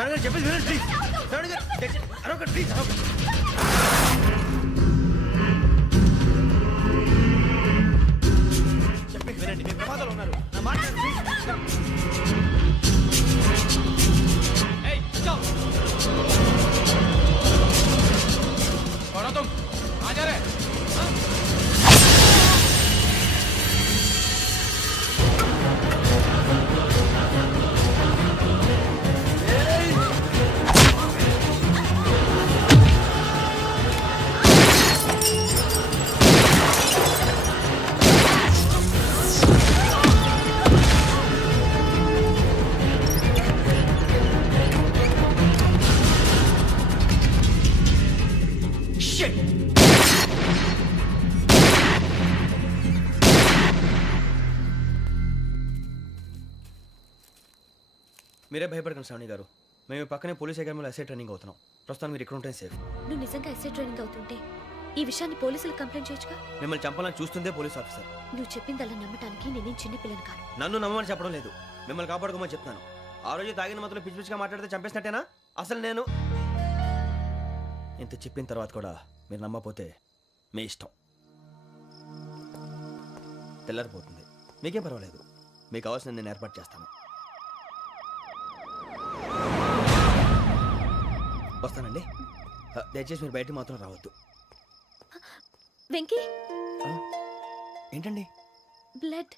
శ్రావణి గారు చెప్పేది వినండి ప్లీజ్. శ్రావణి గారు అరొకటి ప్లీజ్. చెప్పేది వినండి, మీ ప్రమాదాలు ఉన్నారు. నా మాట మీరే భయపడకండి శ్రావణి గారు. మేము పక్కనే పోలీస్ అకాడమీలో ఎస్ఐ ట్రైనింగ్ అవుతున్నాం. ప్రస్తుతం మీరు ఇక్కడ ఉంటే సేఫ్. నువ్వు నిజంగా ఎస్ఐ ట్రైనింగ్ అవుతుంటే ఈ విషయాన్ని పోలీసులకు కంప్లైంట్ చేయొచ్చుగా. మిమ్మల్ని చంపాలని చూస్తుందే పోలీస్ ఆఫీసర్. నువ్వు చెప్పిందల్లా నమ్మటానికి నేనేం చిన్న పిల్లని కాను. నన్ను నమ్మమని చెప్పడం లేదు, మిమ్మల్ని కాపాడుకోమని చెప్తాను. ఆ రోజు తాగిన మధ్యలో పిచ్చి పిచ్చిగా మాట్లాడితే చంపేసినట్టేనా? అసలు నేను ఇంత చెప్పిన తర్వాత కూడా మీరు నమ్మకపోతే మీ ఇష్టం. తెల్లారిపోతుంది, మీకేం పర్వాలేదు. మీకు కావాల్సిన నేను ఏర్పాటు చేస్తాను. వస్తానండి. దయచేసి మీరు బయట మాత్రం రావద్దు. వెంకీ, ఏంటండి? బ్లడ్.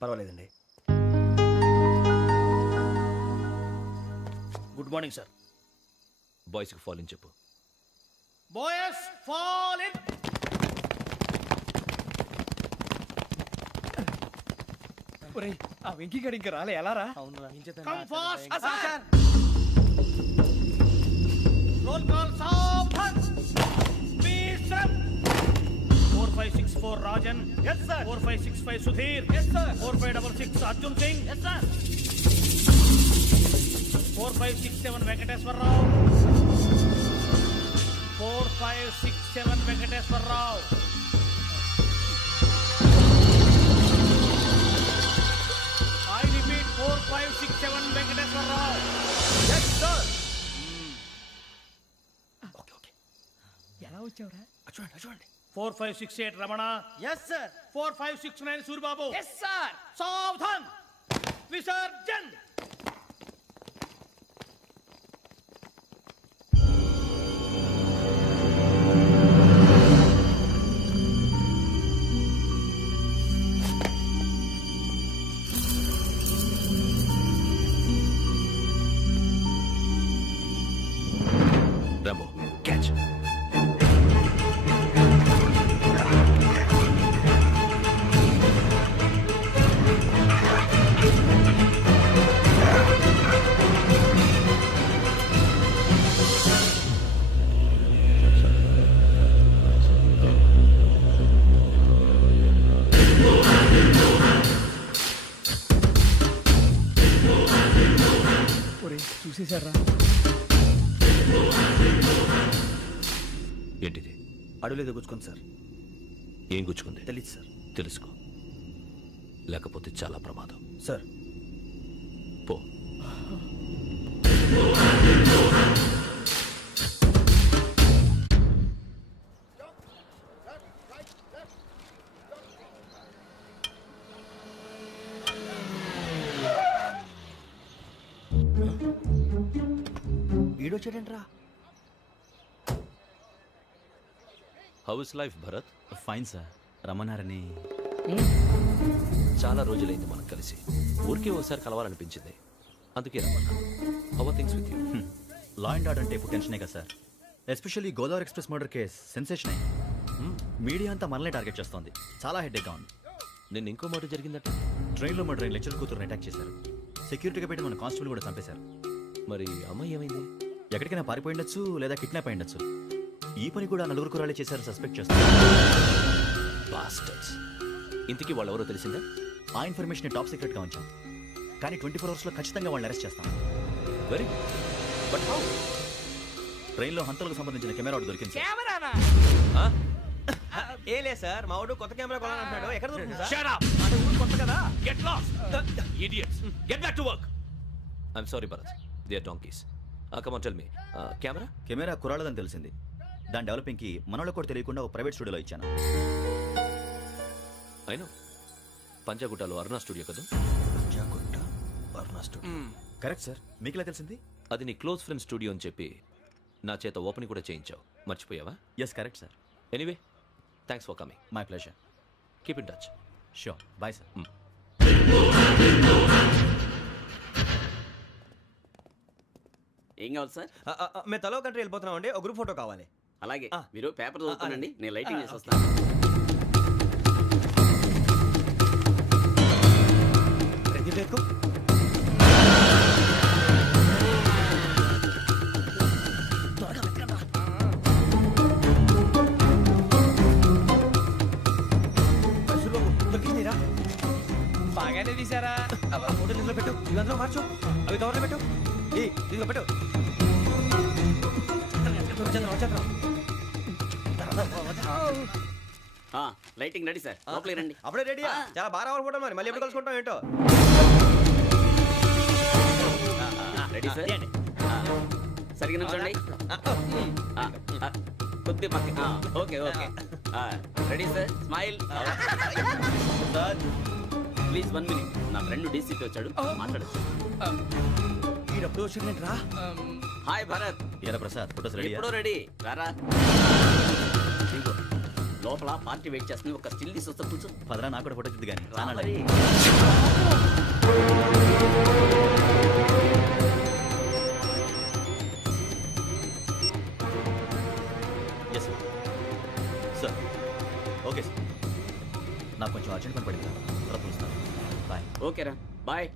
పర్వాలేదండి. Good morning sir. బాయ్స్కి ఫాల్ ఇన్ చెప్పు. Boys fall in. ఒరేయ్, ఆ వెంకీ గడి ఇంకా రాలే, ఎలా రా? Come fast sir. Roll call సావధాన్. Please sir. 4564 Rajan. yes sir. 4565 Sudheer. yes sir. 4566 Arjun Singh. yes sir. 4567 Venkateswararao. 4567 Venkateswararao. I repeat 4567 Venkateswararao. yes sir. Okay. ఎలా వచ్చావురా? చూడండి. 4568 Ramana. yes sir. 4569 Suribabu. yes sir. సావధాన్. విసర్జన్. Rambo catch. ఒరేయ్, చూసేశారా? ఏంటిది? అడుగులేదు గుచ్చుకుంది సార్. ఏం గుచ్చుకుంది? తెలీదు సార్. తెలుసుకో, లేకపోతే చాలా ప్రమాదం. సార్ పో. ఈడొచ్చాడంట్రా. How is life Bharat? Fine sir. రమ్మన్నారని. చాలా రోజులైంది మనం కలిసి. ఊరికే ఒకసారి కలవాలనిపించింది, అందుకే రమ్మన్నా. How are things with you? Law and order అంటే ఇప్పుడు టెన్షనే కదా sir. Especially Godavari Express murder case sensation అయింది. మీడియా అంతా మనల్ని టార్గెట్ చేస్తోంది. చాలా హెడ్ఏక్గా ఉంది. నిన్న ఇంకో మాట జరిగిందట. ట్రైన్లో మా ట్రైన్ లెక్చర్ కూతురుని అటాక్ చేశారు. సెక్యూరిటీగా పెట్టి మన కానిస్టేబుల్ కూడా చంపేశారు. మరి అమ్మాయి ఏమైంది? ఎక్కడికైనా పారిపోయిండొచ్చు, లేదా కిడ్నాప్ అయ్యుండొచ్చు. ఈ పని కూడా నలుగురు కురాలే చేశారు సస్పెక్ట్ చేస్తారు. బాస్టర్స్. ఇంతకీ వాళ్ళు ఎవరో తెలిసిందా? ఆ ఇన్ఫర్మేషన్ టాప్ సీక్రెట్గా ఉంచాం, కానీ 24 అవర్స్లో ఖచ్చితంగా వాళ్ళని అరెస్ట్ చేస్తాం. Very good. But how? ట్రైన్లో హంతలకు సంబంధించిన కెమెరా ఒకటి దొరికింది. కెమెరానా? ఏ లే సార్, మా వాడు కొత్త కెమెరా కొనాలంటున్నాడు. ఎక్కడ దొరుకుతుంది సార్? Shut up. అంటే ఊరు కొత్త కదా. Get lost. Idiots. Get back to work. I'm sorry Bharat, they are donkeys. Come on tell me, camera? Camera కురాలదని తెలిసింది. దాని డెవలపింగ్కి మనోళ్ళకి కూడా తెలియకుండా ఒక ప్రైవేట్ స్టూడియోలో ఇచ్చాను. అయినా పంజాగుట్టలో అరుణా స్టూడియో కదా? పంజాగుట్ట వర్ణ స్టూడియో. కరెక్ట్ సార్, మీకు ఇలా తెలిసింది? అది నీ క్లోజ్ ఫ్రెండ్ స్టూడియో అని చెప్పి నా చేత ఓపెనింగ్ కూడా చేయించావు, మర్చిపోయావా? Yes correct sir. Anyway, thanks for coming. My pleasure. Keep in touch. Sure, bye sir. ఏం కావాలి సార్? మేము తలో కంట్రీ వెళ్ళిపోతున్నాం అండి, ఒక గ్రూప్ ఫోటో కావాలి. అలాగే ఆ. మీరు పేపర్ చదువుతానండి, నేను లైటింగ్ చేసి ఓకే. వస్తాను. రెడీ లేకు. బాగానే తీసారా? ఫోటో ఇందులో పెట్టు, ఇవి అందులో మార్చు, అవి కవర్లో పెట్టు, ఇదిగో పెట్టు. లైటింగ్ రెడీ సార్, లోపలికి రండి. అప్పుడే రెడీయా? చాలా బాగా రావాలి ఫోటో, మరి మళ్ళీ ఎప్పుడు కలుసుకుంటాం ఏంటో. Ready sir. సరిగ్గా నుంచోండి. కొద్ది పక్క. Okay okay. Ready sir, smile. Please 1 minute. నా ఫ్రెండ్ డీసీపీ వచ్చాడు, మాట్లాడచ్చు. ఈడప్పుడు వచ్చింది రా. హాయ్ భరత్. ఏరా ప్రసాద్, ఫోటోస్ రెడీ? ఎప్పుడో రెడీ. రారా. ఇదిగో, లోపల పార్టీ వెయిట్ చేస్తుంది, ఒక స్టిల్ తీసి వస్తా, కూర్చో. పదరా, నాకు కూడా ఫోటో చూద్దు కానీ. రా మరి. Yes sir. Sir okay sir, నాకు కొంచెం అర్జెంట్ పని పడింది, తర్వాత పిలుస్తాను. బాయ్. ఓకేరా, బాయ్.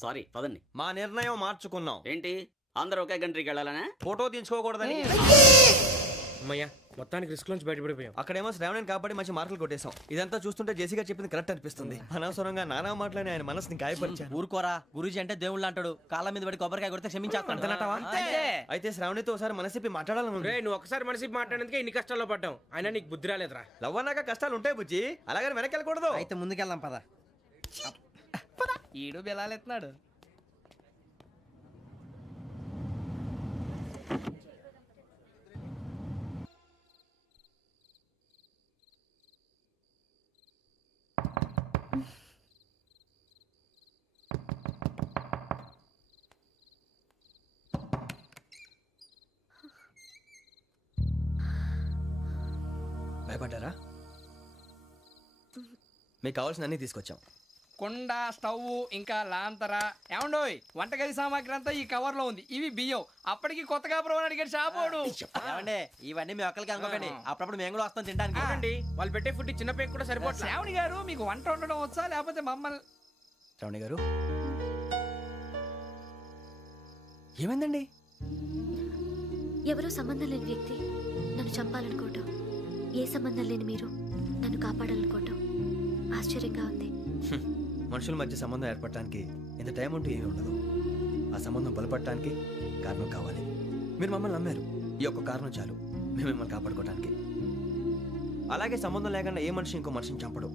సారీ, పదండి. మా నిర్ణయం మార్చుకున్నాం. ఏంటి, అందరూ ఒకే కంట్రీకి వెళ్ళాలనే? ఫోటో తీసుకోకూడదని. అమ్మయ్యా, మొత్తానికి రిస్క్ నుంచి బయటపడిపోయాం. అక్కడేమో శ్రావణిని కాబట్టి మంచి మార్కులు కొట్టేశాం. ఇదంతా చూస్తుంటే జేసీగా చెప్పింది కరెక్ట్ అనిపిస్తుంది. అనవసరంగా నానా మాటలని ఆయన మనసుని గాయపరిచాను. ఊరుకోరా, గురూజీ అంటే దేవుళ్ళు అంటాడు. కాళ్ళ మీద పడి కొబ్బరికాయ కొడితే క్షమించేస్తాడు. అయితే శ్రావణితో ఒకసారి మనసిప్పి మాట్లాడాలను. నువ్వు ఒకసారి మనిషి మాట్లాడేందుకే ఇన్ని కష్టాల్లో పడ్డాం. అయినా నీకు బుద్ధి రాలేదురా. లవ్ అన్నాక కష్టాలు ఉంటాయి బుజ్జి, అలాగని వెనక్కి వెళ్ళకూడదు. అయితే ముందుకెళ్దాం పద. ఈడు బెలాలెత్తున్నాడు. భయపడ్డారా? మీకు కావాల్సిన అన్ని తీసుకొచ్చాం. కుండ, స్టవ్, ఇంకా లాంతర. ఏమండోయ్, వంటగది సామాగ్రి అంతా ఈ కవర్ లో ఉంది. ఇవి బియ్యం. అప్పటికి కొత్తగా బ్రో అడిగాడు షాపోడు. ఏమండి, ఇవన్నీ మీ ఒక్కరికి అనుకోకండి, అప్పుడప్పుడు మేము కూడా వస్తాం తినడానికి. చూడండి, వాళ్ళు పెట్టే ఫుడ్ చిన్న పేరు కూడా సరిపోతుంది. శ్రావణి గారు, మీకు వంట వండడం వచ్చా, లేకపోతే మమ్మల్ని? శ్రావణి గారు, ఏమైందండి? ఎవరో సంబంధం లేని వ్యక్తి నన్ను చంపాలనుకోవటం, ఏ సంబంధం లేని మీరు నన్ను కాపాడాలనుకోవటం ఆశ్చర్యంగా ఉంది. మనుషుల మధ్య సంబంధం ఏర్పడటానికి ఇంత టైం ఉంటూ ఏమీ ఉండదు. ఆ సంబంధం బలపడటానికి కారణం కావాలి. మీరు మమ్మల్ని నమ్మారు, ఈ ఒక్క కారణం చాలు మేము మిమ్మల్ని కాపాడుకోవడానికి. అలాగే సంబంధం లేకుండా ఏ మనిషి ఇంకో మనిషిని చంపడు.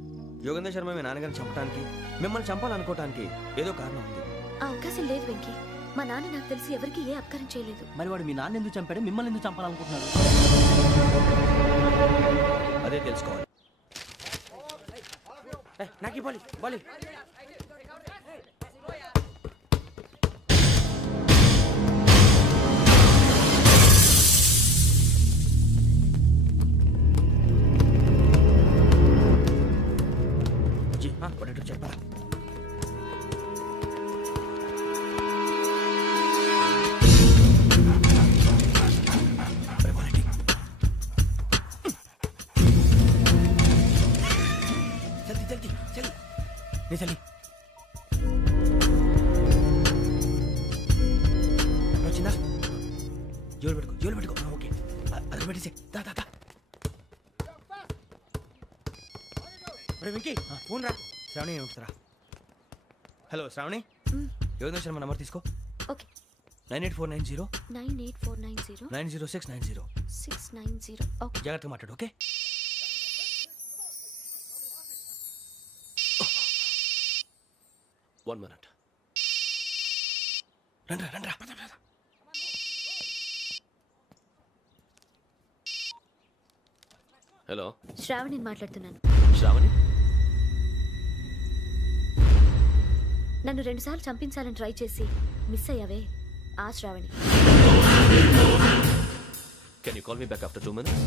యోగేంద్ర శర్మ మీ నాన్నగారిని చంపడానికి, మిమ్మల్ని చంపాలనుకోవటానికి ఏదో కారణం ఉంది. ఆ అవకాశం లేదు వెంకీ. మా నాన్న నాకు తెలిసి ఎవరికి ఏ అపకారం చేయలేదు. మరి వాడు మీ నాన్న ఎందుకు చంపాడు, మిమ్మల్ని ఎందుకు చంపాలనుకుంటున్నాడు? అదే తెలుసుకోవాలి. నాకు ఇవ్వాలి, ఇవ్వాలి. చెప్పరా? చలి వచ్చిందా? జోలు పెట్టుకో. ఓకే, అది పెట్టేసి వెంకీ, ఫోన్ రా. శ్రావణి ఏమిటరా? హలో శ్రావణి, యోగేంద్ర శర్మ నంబర్ తీసుకో. ఓకే. 98490 98490 90690. 690. ఓకే. జాగ్రత్తగా మాట్లాడు. ఓకే. One minute. రండ్రా రండ్రా. హలో శ్రావణిని మాట్లాడుతున్నాను. శ్రావణి, నన్ను 2 సార్లు చంపించాలని ట్రై చేసి మిస్ అయ్యావే, ఆ Shravani. Can you call me back after 2 minutes?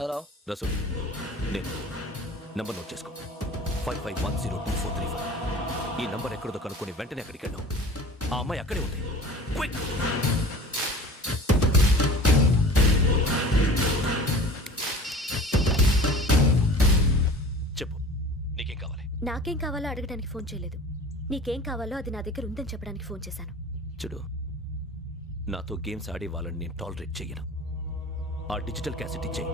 Hello Rasool, నేను నంబర్ నోట్ చేసుకో. 55102435. ఈ నంబర్ ఎక్కడదో కనుక్కొని వెంటనే అక్కడికి వెళ్ళాం. ఆ అమ్మాయి అక్కడే ఉంది. క్విక్! చెప్పు, నీకేం కావాలి? నాకేం కావాలో అడగడానికి ఫోన్ చేయలేదు. నీకేం కావాలో అది నా దగ్గర ఉందని చెప్పడానికి ఫోన్ చేశాను. చూడు, నాతో గేమ్స్ ఆడే వాళ్ళని నేను టాలరేట్ చెయ్యను. ఆ డిజిటల్ క్యాసెట్ ఇచ్చేయి.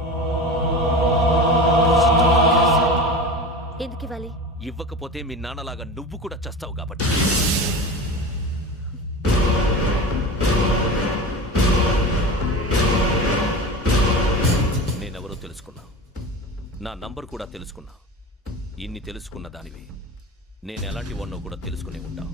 ఎందుకు ఇవ్వాలి? ఇవ్వకపోతే మీ నాన్నలాగా నువ్వు కూడా చస్తావు కాబట్టి. నేనెవరో తెలుసుకున్నా, నా నంబర్ కూడా తెలుసుకున్నా. ఇన్ని తెలుసుకున్న దానివి నేను ఎలాంటి వాడినో కూడా తెలుసుకునే ఉంటా.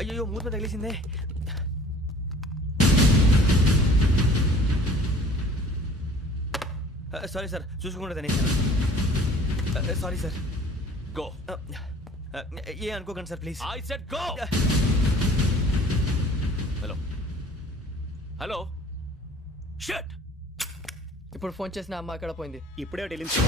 అయ్యో, మూత తగిలేసిందే. సారీ సార్, చూసుకోకుండా తినేసాను. Sorry sir. గో. ఏ అనుకోకండి sir, please. I said go. Hello hello, shut. ఇప్పుడు ఫోన్ చేసిన అమ్మ అక్కడ పోయింది. ఇప్పుడే వెళ్ళింది.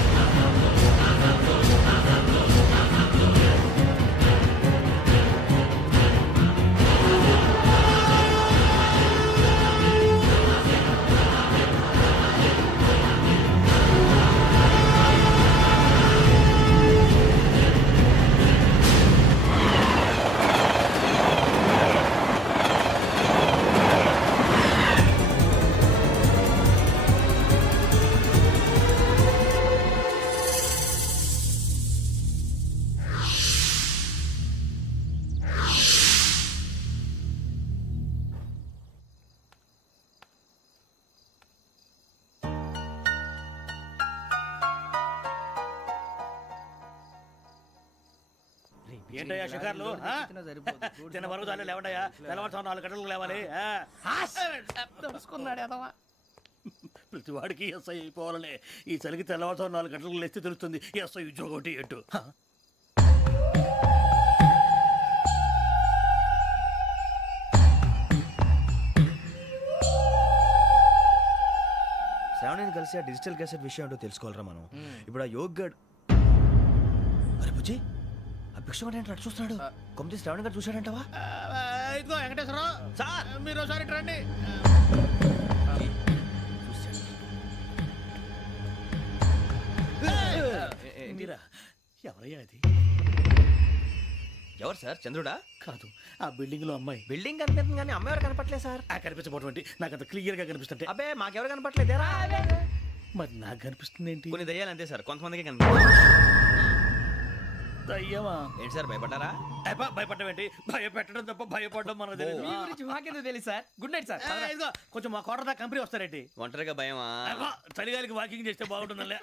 ఏంటయ్యా షికార్లు? తిన్న వరకు దాన్ని లేవండయ్యా. తెల్లవారుతో 4 గంటలకు లేవాలి. తెలుసుకున్నాడు ఎదవా. ప్రతి వాడికి ఎస్ఐ అయిపోవాలనే ఈ చలికి తెల్లవారుతో 4 గంటలకు లేస్తే తెలుస్తుంది ఎస్ఐ ఉద్యోగం ఒకటి ఎటు. శ్రావణిని కలిసి ఆ డిజిటల్ క్యాసెట్ విషయం ఏంటో తెలుసుకోవాలరా మనం. ఇప్పుడు ఆ యోగ్ గడ్, అరే బుజ్జి, ఆ భిక్షం అంటే అటు చూస్తున్నాడు. కొమ్మతి శ్రావణి గారు చూశాడంటావా? ఇదిగో వెంకటేశ్వరరావు సార్, మీరు ఒకసారి రండి. ఎవరయ్యా అది? ఎవరు సార్? చంద్రుడా? కాదు, ఆ బిల్డింగ్ లో అమ్మాయి. బిల్డింగ్ కనిపిస్తుంది కానీ అమ్మాయి ఎవరు కనపట్లేదు సార్. కనిపించబోటువంటి నాకు అంత క్లియర్ గా కనిపిస్తుంటే. అబ్బే, మాకెవరు కనపట్లేదేరా? మరి నాకు కనిపిస్తుంది ఏంటి? కొన్ని దయ్యాలు అంతే సార్, కొంతమందికి కనిపిస్తుంది. దయ్యమా? ఏంటి సార్, భయపడ్డారా? భయపడడం ఏంటి? భయపెట్టడం తప్ప భయపడడం మనకు తెలియదు. మీ గురించి మాకేదో తెలుసు సార్. Good night sir. ఇదిగో కొంచెం మా కోట దాకా కంపెనీ వస్తారేంటి? ఒంటరిగా భయమా? చలిగాలికి వాకింగ్ చేస్తే బాగుంటుందిలే.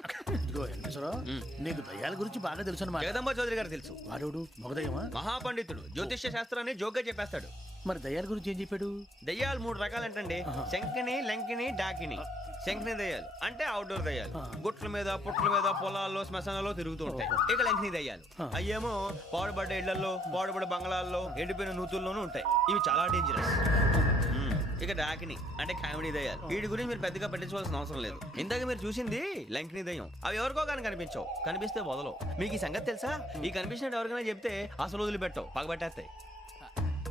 ఇదిగో వెంకటేశ్వరరావు, నీకు దయ్యాల గురించి బాగా తెలుసు అన్నమాట. జగదంబ చౌదరి గారు తెలుసు. వాడు మగదయ్యమా? మహాపండితుడు, జ్యోతిష్య శాస్త్రాన్ని జోగ్గా చెప్పేస్తాడు. మరి దయ్యాల గురించి ఏం చెప్పాడు? దయ్యాలు 3 రకాలంటండి. శంకిని, లంకిని, డాకిని. శంకిని దయ్యాలు అంటే అవుట్డోర్ దయ్యాలు, గుట్ల మీద పుట్ల మీద పొలాల్లో శ్మశానాల్లో తిరుగుతూ ఉంటాయి. ఇక లంకిని దయ్యాలు అయ్యేమో పాడుబడ్డ ఇళ్లలో, పాడుబడ్డ బంగ్లాల్లో, ఎండిపోయిన నూతుల్లోనూ ఉంటాయి. ఇవి చాలా డేంజరస్. ఇక డాకిని అంటే కామెడీ దయ్యాలు. వీటి గురించి మీరు పెద్దగా పట్టించుకోవాల్సిన అవసరం లేదు. ఇందాక మీరు చూసింది లంకిని దయ్యం. అవి ఎవరికో కానీ కనిపించవు, కనిపిస్తే వదలవు. మీకు ఈ సంగతి తెలుసా? ఈ కనిపించినట్టు ఎవరికైనా చెప్తే అసలు వదిలిపెట్టవు, పగబట్టేస్తాయి.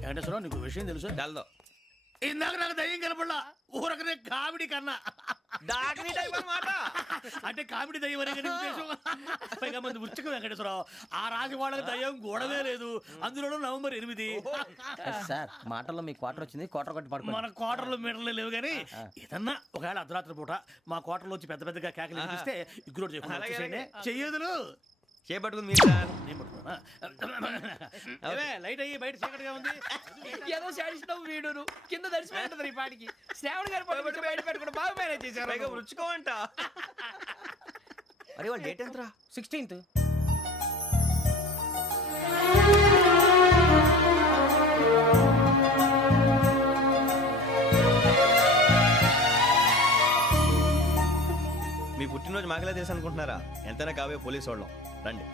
వెంకటేశ్వరరావు నీకు విషయం తెలుసు డల్దో ఇందాక నాకు దయ్యం కనపడలా ఊరకనే కామెడీ కన్నా డాకినీ టైప్ అన్నమాట. అంటే కామెడీ దయ్యం అనే కదా ఉద్దేశం. పైగా మంది ఉచ్చక వెంకటేశ్వరరావు ఆ రాజు వాళ్ళకి దయ్యం గోడవే లేదు, అందులోనూ నవంబర్ 8. సార్ మాటల్లో మీ క్వార్టర్ వచ్చింది, క్వార్టర్ కొట్టి పడుకో. మన క్వార్టర్లు మీటర్లు లేవు కానీ ఏదన్నా ఒకవేళ అర్ధరాత్రి పూట మా క్వార్టర్లో వచ్చి పెద్ద పెద్దగా కేకలు వినిపిస్తే ఇగ్గురు చెప్పండి చెయ్యదులు చేపట్టుకుంది మీరు సార్. నేను పట్టుకున్నా లైట్ అయ్యి బయట చీకటిగా ఉంది. ఏదో శాడిస్తావు వీడును కింద దర్శనం ఈ పాటికి శ్రావణ్ గారు పట్టుకుంటే బయట పెట్టుకుంటే బాగా మేనేజ్ చేశారు. పైగా రుచుకోమంట. అరే వాళ్ళ డేట్ ఎంతరా? 16th. మీ పుట్టినరోజు మాకలే తెలుసు అనుకుంటున్నారా? ఎంతైనా కావే పోలీసు వాళ్ళం. రండి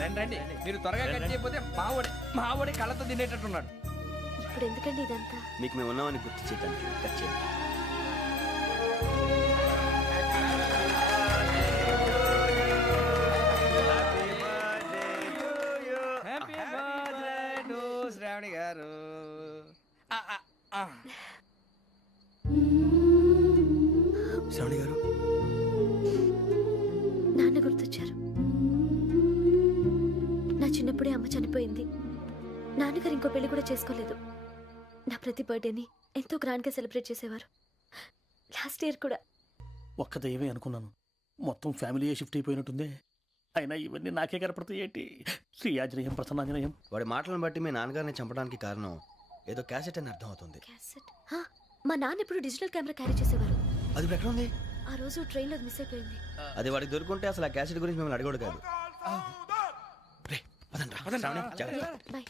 రండి రండి, మీరు త్వరగా కట్ చేయకపోతే మావడి కళ్ళతో తినేటట్టున్నాడు. ఇప్పుడు ఎందుకండి ఇదంతా? మీకు మేము ఉన్నామని గుర్తు చేయడానికి కట్ చేయండి. హ్యాపీ బర్త్డే టు శ్రావణి గారు. శ్రావణి గారు నాన్న గుర్తొచ్చారు. నా చిన్నప్పుడే అమ్మ చనిపోయింది. నాన్నగారు ఇంకో పెళ్లి కూడా చేసుకోలేదు. నా ప్రతి బర్త్డేని ఎంతో గ్రాండ్గా సెలబ్రేట్ చేసేవారు. లాస్ట్ ఇయర్ కూడా. ఒక్క దయ్యమే అనుకున్నాను, మొత్తం ఫ్యామిలీయే షిఫ్ట్ అయిపోయినట్టుందే. అయినా ఇవన్నీ నాకే కనపడతాయి ఏంటి? శ్రీ ఆంజనేయం ప్రసన్నాంజనేయం. వాడి మాటలను బట్టి మీ నాన్నగారిని చంపడానికి కారణం ఏదో క్యాసెట్ అని అర్థం అవుతుంది. క్యాసెట్? మా నాన్న ఇప్పుడు డిజిటల్ కెమెరా క్యారీ చేసేవారు. అది ఇప్పుడు ఎక్కడ ఉంది? ఆ రోజు ట్రైన్లో మిస్ అయిపోయింది. అది వాడికి దొరుకుంటే అసలు ఆ క్యాసెట్ గురించి మిమ్మల్ని అడగడు కాదు. రే, పదండ్రా. శ్రావణి, జాగ్రత్త. బాయ్.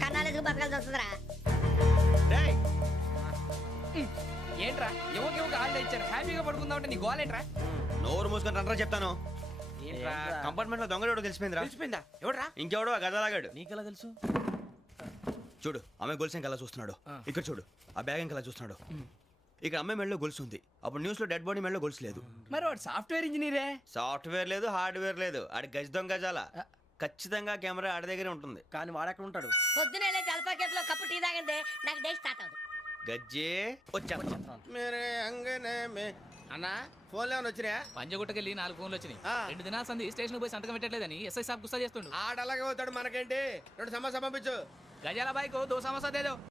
కన్నాలకు బతకాల్సి వస్తుందిరా. ఏంట్రా యువక హాలిడే ఇచ్చారు, హ్యాపీగా పడుకుందాం అంటే నీ గోలేంట్రా? నోరు మూసుకొని రండ్రా చెప్తాను. ఏంట్రా కంపార్ట్మెంట్ లో దొంగడు తెలిసిపోయిందిరా. తెలిసిపోయిందా? ఎవడ్రా? ఇంకెవడో ఆ గదలాగాడు. నీకెలా తెలుసు? చూడు అమ్మాయి గొలుసు ఇంకలా చూస్తున్నాడు. ఇక్కడ చూడు ఆ బ్యాగ్ ఇంకలా చూస్తున్నాడు. ఇక్కడ అమ్మాయి మెడలో గొలుసు ఉంది. అప్పుడు న్యూస్ లో డెడ్ బాడీ మెడలో గొలుసు లేదు. మరి వాడు సాఫ్ట్వేర్ ఇంజనీరే. సాఫ్ట్వేర్ లేదు, హార్డ్వేర్ లేదు. ఆడి గజ దొంగ గజాల. ఖచ్చితంగా కెమెరా ఆడి దగ్గరే ఉంటుంది. కానీ వాడెక్కడ ఉంటాడు? పొద్దునే లేచి అల్పా కేఫ్ లో కప్పు టీ తాగిందే నాకు డే స్టార్ట్ అవుతుంది. గజ్జే వచ్చా. అన్నా ఫోన్లో ఏమైనా వచ్చినాయా? పంజగుట్టకెళ్ళి 4 ఫోన్లు వచ్చినాయి. 2 దినాల సంది స్టేషన్ పోయి సంతకం పెట్టలేదని ఎస్ఐ సాబ్ గుస్తా చేస్తుండు. ఆడలాగే పోతాడు, మనకేంటి? 2 సమస్య పంపించు. గజాల బైక్ 2 సమస్య దేదో.